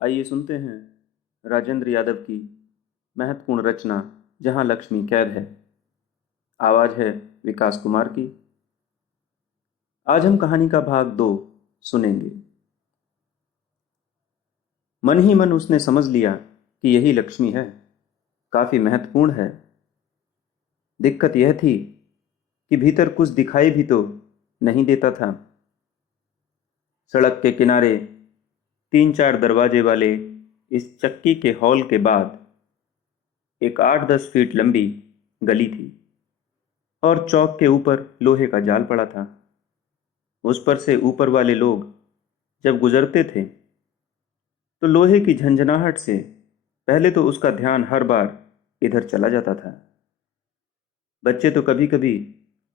आइए सुनते हैं राजेंद्र यादव की महत्वपूर्ण रचना जहां लक्ष्मी कैद है। आवाज है विकास कुमार की। आज हम कहानी का भाग 2 सुनेंगे। मन ही मन उसने समझ लिया कि यही लक्ष्मी है, काफी महत्वपूर्ण है। दिक्कत यह थी कि भीतर कुछ दिखाई भी तो नहीं देता था। सड़क के किनारे 3-4 दरवाजे वाले इस चक्की के हॉल के बाद एक 8-10 फीट लंबी गली थी और चौक के ऊपर लोहे का जाल पड़ा था। उस पर से ऊपर वाले लोग जब गुजरते थे तो लोहे की झंझनाहट से पहले तो उसका ध्यान हर बार इधर चला जाता था। बच्चे तो कभी कभी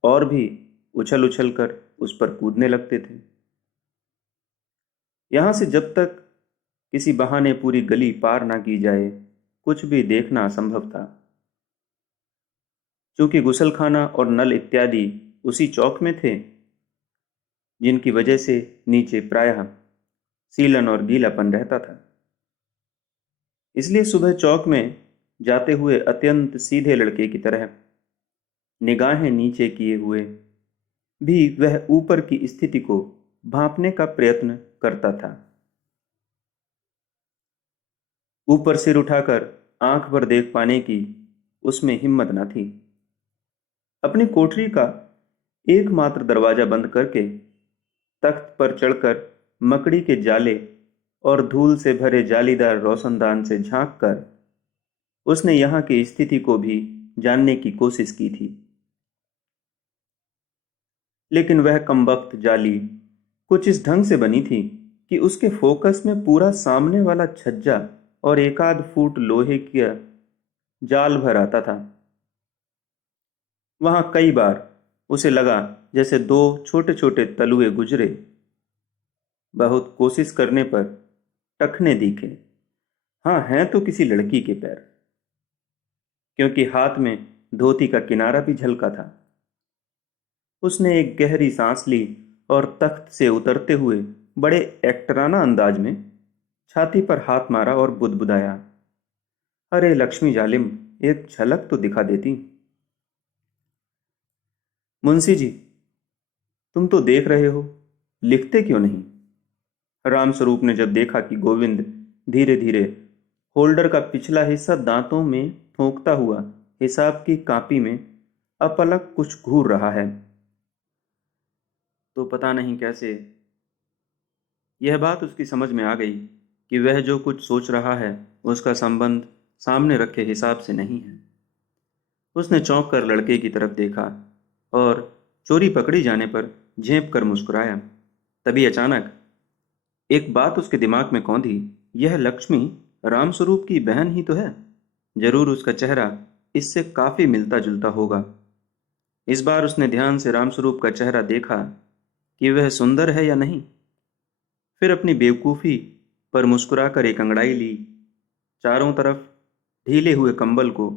और भी उछल उछल कर उस पर कूदने लगते थे। यहां से जब तक किसी बहाने पूरी गली पार ना की जाए कुछ भी देखना असंभव था। चूंकि गुसलखाना और नल इत्यादि उसी चौक में थे, जिनकी वजह से नीचे प्रायः सीलन और गीलापन रहता था। इसलिए सुबह चौक में जाते हुए अत्यंत सीधे लड़के की तरह निगाहें नीचे किए हुए भी वह ऊपर की स्थिति को भांपने का प्रयत्न करता था। ऊपर सिर उठाकर आंख भर देख पाने की उसमें हिम्मत न थी। अपनी कोठरी का एकमात्र दरवाजा बंद करके तख्त पर चढ़कर मकड़ी के जाले और धूल से भरे जालीदार रोशनदान से झांक कर उसने यहाँ की स्थिति को भी जानने की कोशिश की थी। लेकिन वह कमबख्त जाली कुछ इस ढंग से बनी थी कि उसके फोकस में पूरा सामने वाला छज्जा और एकाध फुट लोहे का जाल भर आता था। वहां कई बार उसे लगा जैसे दो छोटे छोटे तलुए गुजरे। बहुत कोशिश करने पर टखने दिखे। हाँ, हैं तो किसी लड़की के पैर, क्योंकि हाथ में धोती का किनारा भी झलका था। उसने एक गहरी सांस ली और तख्त से उतरते हुए बड़े एक्टराना अंदाज में छाती पर हाथ मारा और बुदबुदाया, अरे लक्ष्मी जालिम, एक झलक तो दिखा देती। मुंशी जी, तुम तो देख रहे हो, लिखते क्यों नहीं? रामस्वरूप ने जब देखा कि गोविंद धीरे धीरे होल्डर का पिछला हिस्सा दांतों में ठोंकता हुआ हिसाब की कॉपी में अपलक कुछ घूर रहा है, तो पता नहीं कैसे यह बात उसकी समझ में आ गई कि वह जो कुछ सोच रहा है उसका संबंध सामने रखे हिसाब से नहीं है। उसने चौंक कर लड़के की तरफ देखा और चोरी पकड़ी जाने पर झेंप कर मुस्कुराया। तभी अचानक एक बात उसके दिमाग में कौंधी, यह लक्ष्मी रामस्वरूप की बहन ही तो है। जरूर उसका चेहरा इससे काफी मिलता जुलता होगा। इस बार उसने ध्यान से रामस्वरूप का चेहरा देखा कि वह सुंदर है या नहीं। फिर अपनी बेवकूफ़ी पर मुस्कुराकर एक अंगड़ाई ली, चारों तरफ ढीले हुए कंबल को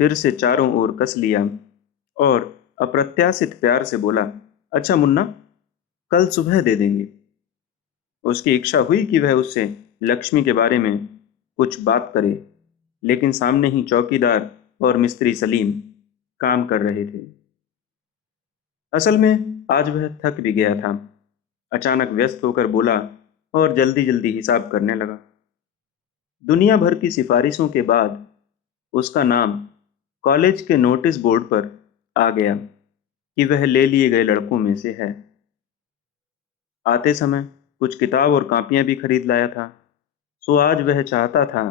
फिर से चारों ओर कस लिया और अप्रत्याशित प्यार से बोला, अच्छा मुन्ना, कल सुबह दे देंगे। उसकी इच्छा हुई कि वह उससे लक्ष्मी के बारे में कुछ बात करे, लेकिन सामने ही चौकीदार और मिस्त्री सलीम काम कर रहे थे। असल में आज वह थक भी गया था। अचानक व्यस्त होकर बोला और जल्दी जल्दी हिसाब करने लगा। दुनिया भर की सिफारिशों के बाद उसका नाम कॉलेज के नोटिस बोर्ड पर आ गया कि वह ले लिए गए लड़कों में से है। आते समय कुछ किताब और कापियां भी खरीद लाया था। सो आज वह चाहता था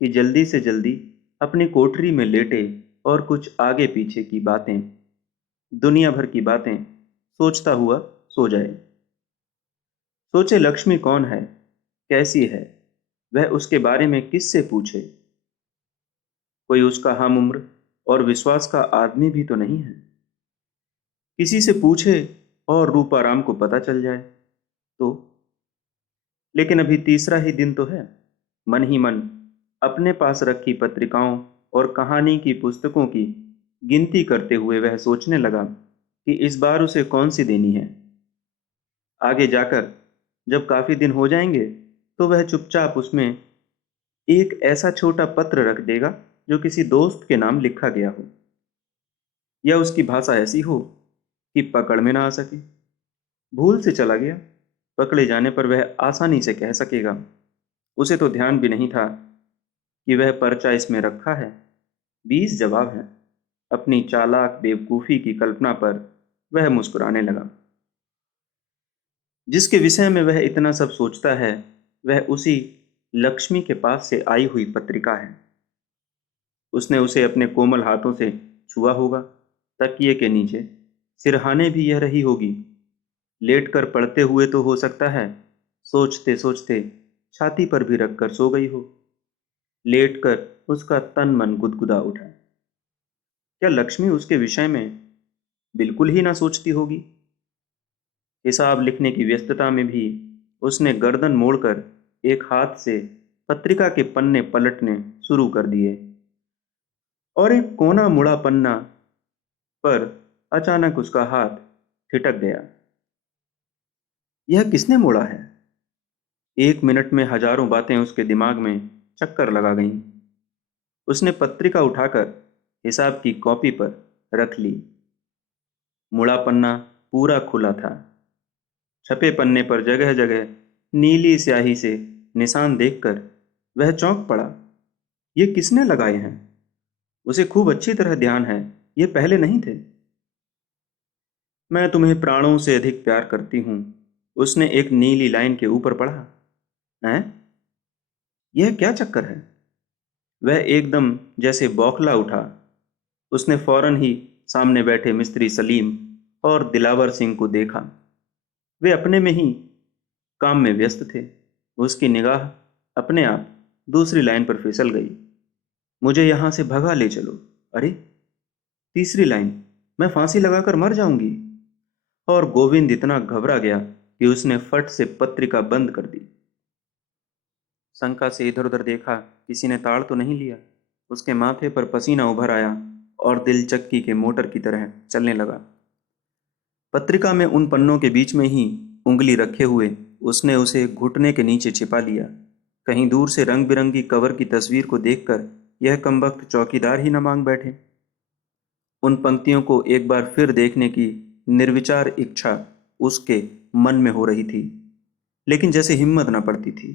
कि जल्दी से जल्दी अपनी कोठरी में लेटे और कुछ आगे पीछे की बातें, दुनिया भर की बातें सोचता हुआ सो जाए। सोचे लक्ष्मी कौन है, कैसी है, वह उसके बारे में किससे पूछे। कोई उसका हम उम्र और विश्वास का आदमी भी तो नहीं है। किसी से पूछे और रूपाराम को पता चल जाए तो। लेकिन अभी तीसरा ही दिन तो है। मन ही मन अपने पास रखी पत्रिकाओं और कहानी की पुस्तकों की गिनती करते हुए वह सोचने लगा कि इस बार उसे कौन सी देनी है। आगे जाकर जब काफी दिन हो जाएंगे तो वह चुपचाप उसमें एक ऐसा छोटा पत्र रख देगा जो किसी दोस्त के नाम लिखा गया हो, या उसकी भाषा ऐसी हो कि पकड़ में ना आ सके। भूल से चला गया, पकड़े जाने पर वह आसानी से कह सकेगा। उसे तो ध्यान भी नहीं था कि वह पर्चा इसमें रखा है। 20 जवाब हैं। अपनी चालाक बेवकूफ़ी की कल्पना पर वह मुस्कुराने लगा। जिसके विषय में वह इतना सब सोचता है, वह उसी लक्ष्मी के पास से आई हुई पत्रिका है। उसने उसे अपने कोमल हाथों से छुआ होगा। तकिए के नीचे सिरहाने भी यह रही होगी। लेट कर पढ़ते हुए तो हो सकता है, सोचते सोचते छाती पर भी रखकर सो गई हो। लेट कर उसका तन मन गुदगुदा उठा। क्या लक्ष्मी उसके विषय में बिल्कुल ही ना सोचती होगी? हिसाब लिखने की व्यस्तता में भी उसने गर्दन मोड़कर एक हाथ से पत्रिका के पन्ने पलटने शुरू कर दिए, और एक कोना मुड़ा पन्ना पर अचानक उसका हाथ ठिठक गया। यह किसने मोड़ा है? 1 मिनट में हजारों बातें उसके दिमाग में चक्कर लगा गईं। उसने पत्रिका उठाकर हिसाब की कॉपी पर रख ली। मुड़ा पन्ना पूरा खुला था। छपे पन्ने पर जगह जगह नीली स्याही से निशान देखकर वह चौंक पड़ा। ये किसने लगाए हैं? उसे खूब अच्छी तरह ध्यान है, ये पहले नहीं थे। मैं तुम्हें प्राणों से अधिक प्यार करती हूँ, उसने एक नीली लाइन के ऊपर पढ़ा। हैं? यह क्या चक्कर है? वह एकदम जैसे बौखला उठा। उसने फौरन ही सामने बैठे मिस्त्री सलीम और दिलावर सिंह को देखा। वे अपने में ही काम में व्यस्त थे। उसकी निगाह अपने आप दूसरी लाइन पर फिसल गई। मुझे यहां से भगा ले चलो। अरे, तीसरी लाइन, मैं फांसी लगाकर मर जाऊंगी। और गोविंद इतना घबरा गया कि उसने फट से पत्रिका बंद कर दी। शंका से इधर उधर देखा, किसी ने ताड़ तो नहीं लिया। उसके माथे पर पसीना उभर आया और दिल चक्की के मोटर की तरह चलने लगा। पत्रिका में उन पन्नों के बीच में ही उंगली रखे हुए उसने उसे घुटने के नीचे छिपा लिया। कहीं दूर से रंग बिरंगी कवर की तस्वीर को देखकर यह कमबख्त चौकीदार ही न मांग बैठे। उन पंक्तियों को एक बार फिर देखने की निर्विचार इच्छा उसके मन में हो रही थी, लेकिन जैसे हिम्मत न पड़ती थी।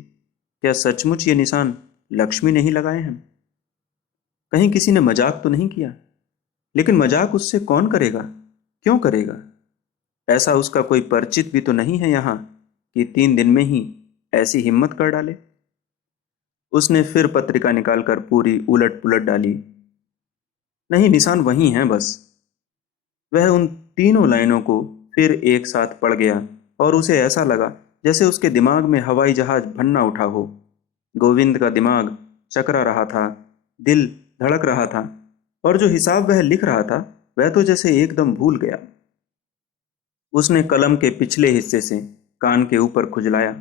क्या सचमुच ये निशान लक्ष्मी ने ही लगाए हैं? कहीं किसी ने मजाक तो नहीं किया? लेकिन मजाक उससे कौन करेगा? क्यों करेगा? ऐसा उसका कोई परिचित भी तो नहीं है यहाँ कि 3 दिन में ही ऐसी हिम्मत कर डाले। उसने फिर पत्रिका निकालकर पूरी उलट पुलट डाली। नहीं, निशान वही हैं बस। वह उन तीनों लाइनों को फिर एक साथ पढ़ गया और उसे ऐसा लगा जैसे उसके दिमाग में हवाई जहाज भन्ना उठा हो। गोविंद का दिमाग चकरा रहा था, दिल धड़क रहा था, और जो हिसाब वह लिख रहा था वह तो जैसे एकदम भूल गया। उसने कलम के पिछले हिस्से से कान के ऊपर खुजलाया,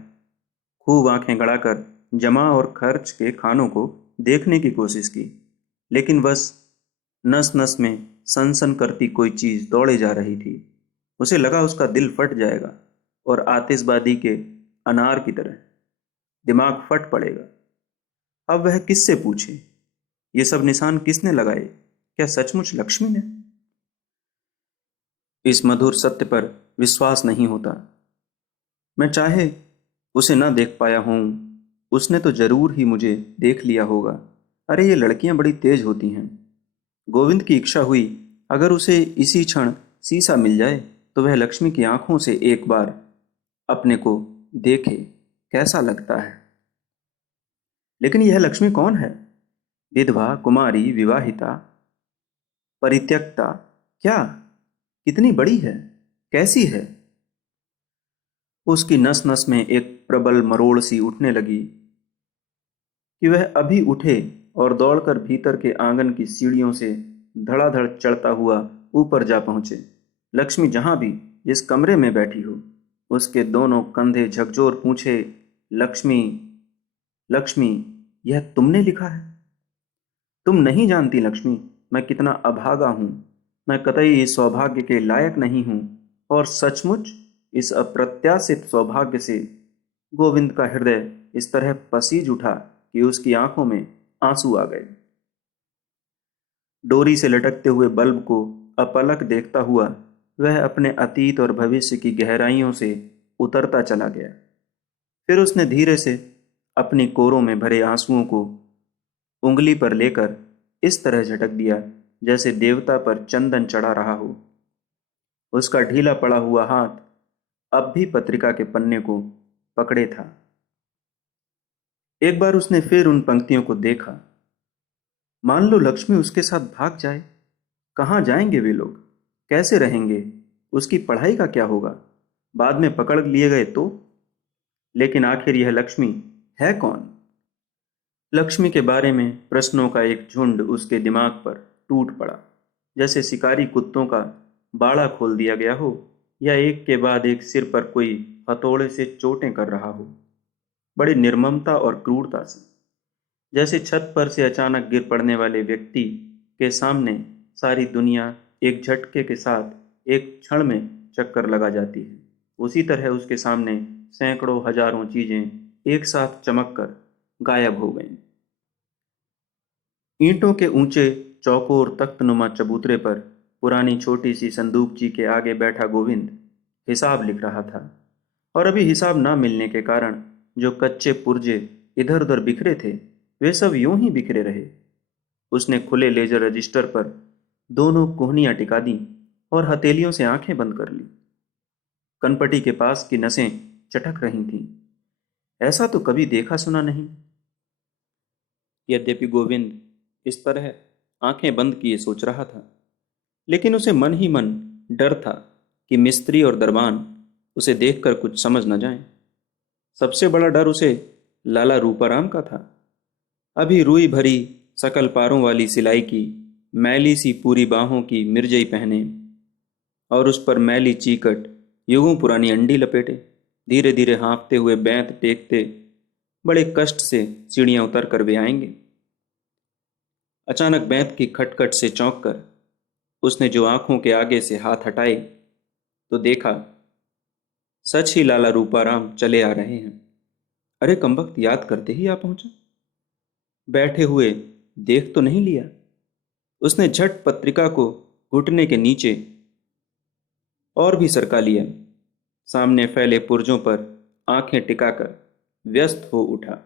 खूब आंखें गड़ाकर जमा और खर्च के खानों को देखने की कोशिश की, लेकिन बस नस नस में सनसन करती कोई चीज दौड़े जा रही थी। उसे लगा उसका दिल फट जाएगा और आतिशबाजी के अनार की तरह दिमाग फट पड़ेगा। अब वह किससे पूछे? ये सब निशान किसने लगाए? क्या सचमुच लक्ष्मी ने? इस मधुर सत्य पर विश्वास नहीं होता। मैं चाहे उसे न देख पाया हूं, उसने तो जरूर ही मुझे देख लिया होगा। अरे, ये लड़कियां बड़ी तेज होती हैं। गोविंद की इच्छा हुई, अगर उसे इसी क्षण शीशा मिल जाए तो वह लक्ष्मी की आंखों से एक बार अपने को देखे, कैसा लगता है। लेकिन यह लक्ष्मी कौन है? विधवा, कुमारी, विवाहिता, परित्यक्ता? क्या? कितनी बड़ी है? कैसी है? उसकी नस नस में एक प्रबल मरोड़ सी उठने लगी कि वह अभी उठे और दौड़कर भीतर के आंगन की सीढ़ियों से धड़ाधड़ चढ़ता हुआ ऊपर जा पहुंचे। लक्ष्मी जहां भी जिस कमरे में बैठी हो, उसके दोनों कंधे झकझोर पूछे, लक्ष्मी, लक्ष्मी, यह तुमने लिखा है? तुम नहीं जानती लक्ष्मी, मैं कितना अभागा हूं। मैं कतई इस सौभाग्य के लायक नहीं हूं, और सचमुच इस अप्रत्याशित सौभाग्य से गोविंद का हृदय इस तरह पसीज उठा कि उसकी आंखों में आंसू आ गए। डोरी से लटकते हुए बल्ब को अपलक देखता हुआ वह अपने अतीत और भविष्य की गहराइयों से उतरता चला गया। फिर उसने धीरे से अपनी कोरों में भरे आंसुओं को उंगली पर लेकर इस तरह झटक दिया जैसे देवता पर चंदन चढ़ा रहा हो। उसका ढीला पड़ा हुआ हाथ अब भी पत्रिका के पन्ने को पकड़े था। एक बार उसने फिर उन पंक्तियों को देखा। मान लो लक्ष्मी उसके साथ भाग जाए, कहाँ जाएंगे वे लोग, कैसे रहेंगे, उसकी पढ़ाई का क्या होगा, बाद में पकड़ लिए गए तो। लेकिन आखिर यह लक्ष्मी है कौन? लक्ष्मी के बारे में प्रश्नों का एक झुंड उसके दिमाग पर टूट पड़ा, जैसे शिकारी कुत्तों का बाड़ा खोल दिया गया हो या एक के बाद एक सिर पर कोई हथौड़े से चोटें कर रहा हो, बड़ी निर्ममता और क्रूरता से, जैसे छत पर से अचानक गिर पड़ने वाले व्यक्ति के सामने सारी दुनिया एक झटके के साथ एक क्षण में चक्कर लगा जाती है। उसी तरह उसके सामने सैकड़ों हजारों चीजें एक साथ चमक कर गायब हो गईं। ईंटों के ऊंचे चौकोर तख्तनुमा चबूतरे पर पुरानी छोटी सी संदूकची के आगे बैठा गोविंद हिसाब लिख रहा था। और अभी हिसाब ना मिलने के कारण जो कच्चे पुर्जे इधर उधर बिखरे थे वे सब यूं ही बिखरे रहे। उसने खुले लेजर रजिस्टर पर दोनों कोहनियां टिका दी और हथेलियों से आंखें बंद कर ली। कनपटी के पास की नसें चटक रही थीं। ऐसा तो कभी देखा सुना नहीं। यद्यपि गोविंद इस तरह आंखें बंद किए सोच रहा था, लेकिन उसे मन ही मन डर था कि मिस्त्री और दरबान उसे देखकर कुछ समझ न जाएं। सबसे बड़ा डर उसे लाला रूपाराम का था। अभी रुई भरी सकल पारों वाली सिलाई की मैली सी पूरी बाहों की मिर्जई पहने और उस पर मैली चीकट युगों पुरानी अंडी लपेटे धीरे धीरे हाँफते हुए बैंत टेकते बड़े कष्ट से सीढ़ियां उतर कर वे आएंगे। अचानक बैंत की खटखट से चौंक कर उसने जो आंखों के आगे से हाथ हटाए तो देखा सच ही लाला रूपाराम चले आ रहे हैं। अरे कमबख्त, याद करते ही आ पहुंचा। बैठे हुए देख तो नहीं लिया। उसने झट पत्रिका को घुटने के नीचे और भी सरका लिया। सामने फैले पुर्जों पर आंखें टिकाकर व्यस्त हो उठा।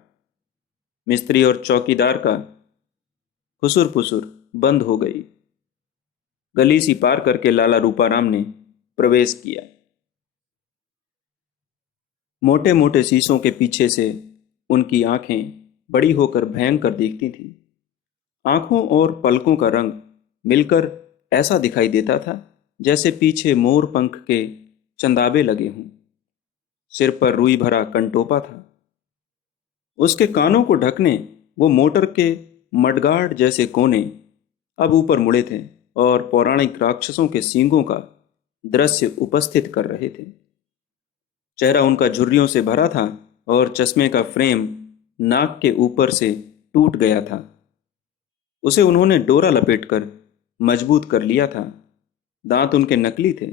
मिस्त्री और चौकीदार का खुसुर पुसुर बंद हो गई। गली सी पार करके लाला रूपाराम ने प्रवेश किया। मोटे मोटे शीशों के पीछे से उनकी आंखें बड़ी होकर भयंकर दिखती थीं। आंखों और पलकों का रंग मिलकर ऐसा दिखाई देता था जैसे पीछे मोर पंख के चंदाबे लगे हों। सिर पर रुई भरा कंटोपा था। उसके कानों को ढकने वो मोटर के मडगार्ड जैसे कोने अब ऊपर मुड़े थे और पौराणिक राक्षसों के सींगों का दृश्य उपस्थित कर रहे थे। चेहरा उनका झुर्रियों से भरा था और चश्मे का फ्रेम नाक के ऊपर से टूट गया था। उसे उन्होंने डोरा लपेटकर मजबूत कर लिया था। दांत उनके नकली थे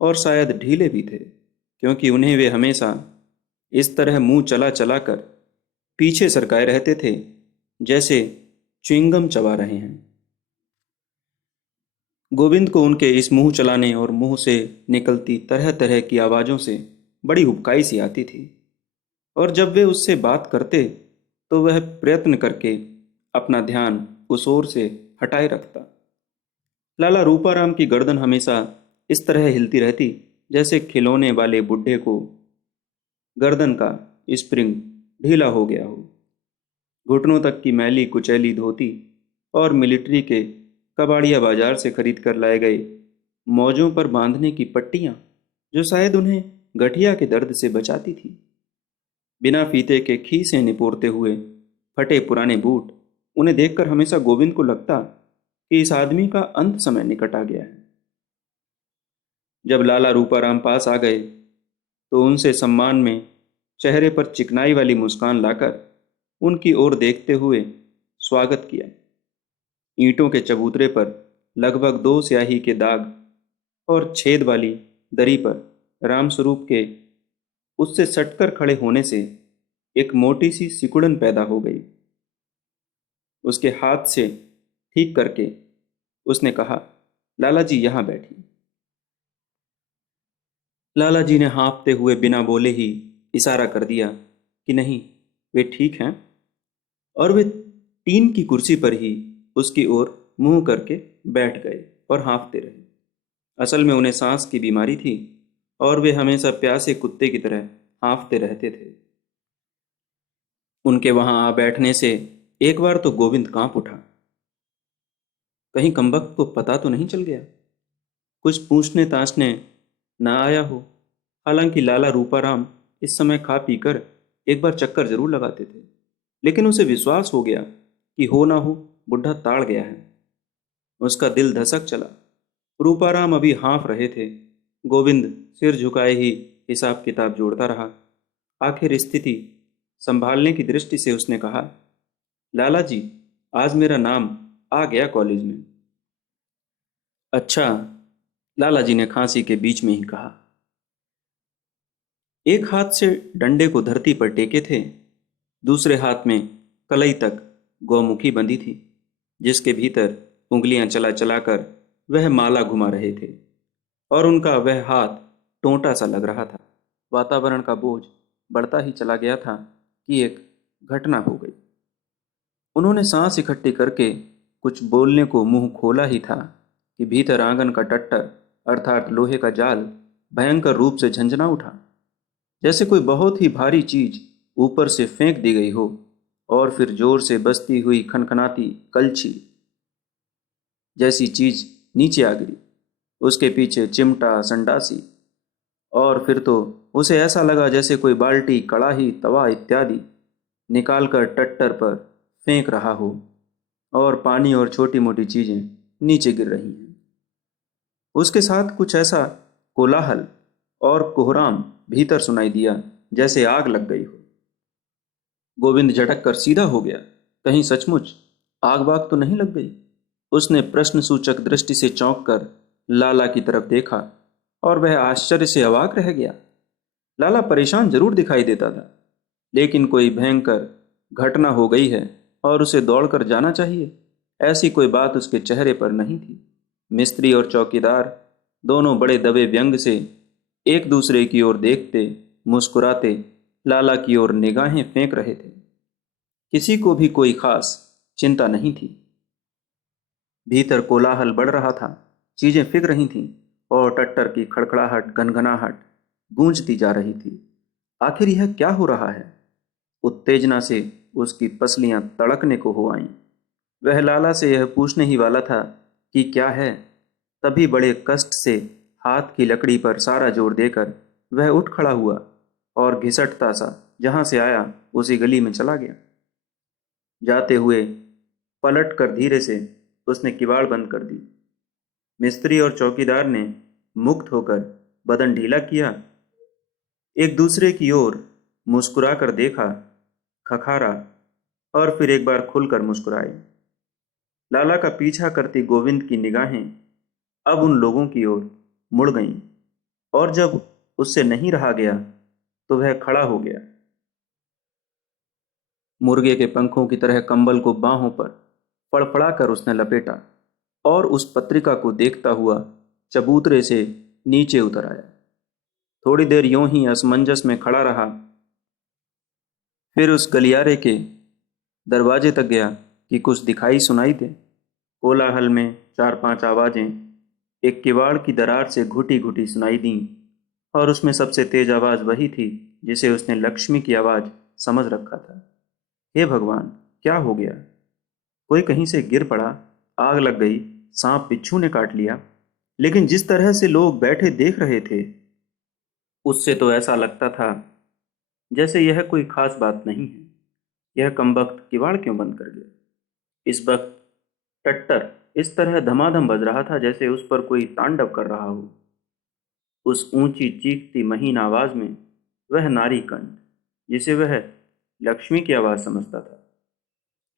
और शायद ढीले भी थे, क्योंकि उन्हें वे हमेशा इस तरह मुंह चला चला कर पीछे सरकाए रहते थे जैसे च्युइंगम चबा रहे हैं। गोविंद को उनके इस मुंह चलाने और मुंह से निकलती तरह तरह की आवाज़ों से बड़ी उबकाई सी आती थी, और जब वे उससे बात करते तो वह प्रयत्न करके अपना ध्यान उस ओर से हटाए रखता। लाला रूपाराम की गर्दन हमेशा इस तरह हिलती रहती जैसे खिलौने वाले बुढ़े को गर्दन का स्प्रिंग ढीला हो गया हो। घुटनों तक की मैली कुचैली धोती और मिलिट्री के कबाड़िया बाजार से खरीद कर लाए गए मौजों पर बांधने की पट्टियां, जो शायद उन्हें गठिया के दर्द से बचाती थी। बिना फीते के खीसे निपोरते हुए फटे पुराने बूट, उन्हें देखकर हमेशा गोविंद को लगता कि इस आदमी का अंत समय निकट आ गया है। जब लाला रूपाराम पास आ गए तो उनसे सम्मान में चेहरे पर चिकनाई वाली मुस्कान लाकर उनकी ओर देखते हुए स्वागत किया। ईंटों के चबूतरे पर लगभग 2 स्याही के दाग और छेद वाली दरी पर रामस्वरूप के उससे सटकर खड़े होने से एक मोटी सी सिकुड़न पैदा हो गई। उसके हाथ से ठीक करके उसने कहा, लाला जी यहाँ बैठिए। लाला जी ने हाँफते हुए बिना बोले ही इशारा कर दिया कि नहीं, वे ठीक हैं, और वे टीन की कुर्सी पर ही उसकी ओर मुंह करके बैठ गए और हाँफते रहे। असल में उन्हें सांस की बीमारी थी और वे हमेशा प्यासे कुत्ते की तरह हाँफते रहते थे। उनके वहां आ बैठने से एक बार तो गोविंद कांप उठा। कहीं कमबख्त को पता तो नहीं चल गया, कुछ पूछने ताछने ना आया हो। हालांकि लाला रूपाराम इस समय खा पीकर एक बार चक्कर जरूर लगाते थे, लेकिन उसे विश्वास हो गया कि हो ना हो बुढ़ा ताड़ गया है। उसका दिल धसक चला। रूपाराम अभी हाँफ रहे थे। गोविंद सिर झुकाए ही हिसाब किताब जोड़ता रहा। आखिर स्थिति संभालने की दृष्टि से उसने कहा, लाला जी, आज मेरा नाम आ गया कॉलेज में। अच्छा, लाला जी ने खांसी के बीच में ही कहा। एक हाथ से डंडे को धरती पर टेके थे, दूसरे हाथ में कलई तक गौमुखी बंधी थी, जिसके भीतर उंगलियां चला चलाकर वह माला घुमा रहे थे, और उनका वह हाथ टोंटा सा लग रहा था। वातावरण का बोझ बढ़ता ही चला गया था कि एक घटना हो गई। उन्होंने सांस इकट्ठी करके कुछ बोलने को मुंह खोला ही था कि भीतर आंगन का टट्टर अर्थात लोहे का जाल भयंकर रूप से झंझना उठा, जैसे कोई बहुत ही भारी चीज ऊपर से फेंक दी गई हो, और फिर जोर से बजती हुई खनखनाती कलछी जैसी चीज नीचे आ गिरी। उसके पीछे चिमटा, संडासी, और फिर तो उसे ऐसा लगा जैसे कोई बाल्टी, कड़ाही, तवा इत्यादि निकालकर टट्टर पर फेंक रहा हो, और पानी और छोटी मोटी चीजें नीचे गिर रही हैं। उसके साथ कुछ ऐसा कोलाहल और कोहराम भीतर सुनाई दिया जैसे आग लग गई हो। गोविंद झटक कर सीधा हो गया। कहीं सचमुच आग बाग तो नहीं लग गई? उसने प्रश्न सूचक दृष्टि से चौंक कर लाला की तरफ देखा, और वह आश्चर्य से अवाक रह गया। लाला परेशान जरूर दिखाई देता था, लेकिन कोई भयंकर घटना हो गई है और उसे दौड़कर जाना चाहिए, ऐसी कोई बात उसके चेहरे पर नहीं थी। मिस्त्री और चौकीदार दोनों बड़े दबे व्यंग से एक दूसरे की ओर देखते, मुस्कुराते लाला की ओर निगाहें फेंक रहे थे। किसी को भी कोई खास चिंता नहीं थी। भीतर कोलाहल बढ़ रहा था, चीजें फिक रही थीं, और टट्टर की खड़खड़ाहट, गनगनाहट गूंजती जा रही थी। आखिर यह क्या हो रहा है? उत्तेजना से उसकी पसलियां तड़कने को हो आईं। वह लाला से यह पूछने ही वाला था कि क्या है, तभी बड़े कष्ट से हाथ की लकड़ी पर सारा जोर देकर वह उठ खड़ा हुआ और घिसटता सा जहां से आया उसी गली में चला गया। जाते हुए पलट कर धीरे से उसने किवाड़ बंद कर दी। मिस्त्री और चौकीदार ने मुक्त होकर बदन ढीला किया, एक दूसरे की ओर मुस्कुराकर देखा, खखारा, और फिर एक बार खुलकर मुस्कुराए। लाला का पीछा करती गोविंद की निगाहें अब उन लोगों की ओर मुड़ गईं, और जब उससे नहीं रहा गया तो वह खड़ा हो गया। मुर्गे के पंखों की तरह कंबल को बाहों पर फड़फड़ाकर उसने लपेटा, और उस पत्रिका को देखता हुआ चबूतरे से नीचे उतर आया। थोड़ी देर यूं ही असमंजस में खड़ा रहा, फिर उस गलियारे के दरवाजे तक गया कि कुछ दिखाई सुनाई दे। कोलाहल में चार पांच आवाजें एक किवाड़ की दरार से घुटी घुटी सुनाई दीं, और उसमें सबसे तेज आवाज वही थी जिसे उसने लक्ष्मी की आवाज समझ रखा था। हे भगवान, क्या हो गया? कोई कहीं से गिर पड़ा, आग लग गई, सांप बिच्छू ने काट लिया? लेकिन जिस तरह से लोग बैठे देख रहे थे, उससे तो ऐसा लगता था जैसे यह कोई खास बात नहीं है। यह कमबख्त किवाड़ क्यों बंद कर गया? इस वक्त टट्टर इस तरह धमाधम बज रहा था जैसे उस पर कोई तांडव कर रहा हो। उस ऊंची चीखती महीन आवाज में वह नारी कंठ, जिसे वह लक्ष्मी की आवाज समझता था,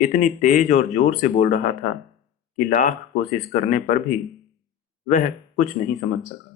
इतनी तेज और जोर से बोल रहा था कि लाख कोशिश करने पर भी वह कुछ नहीं समझ सका।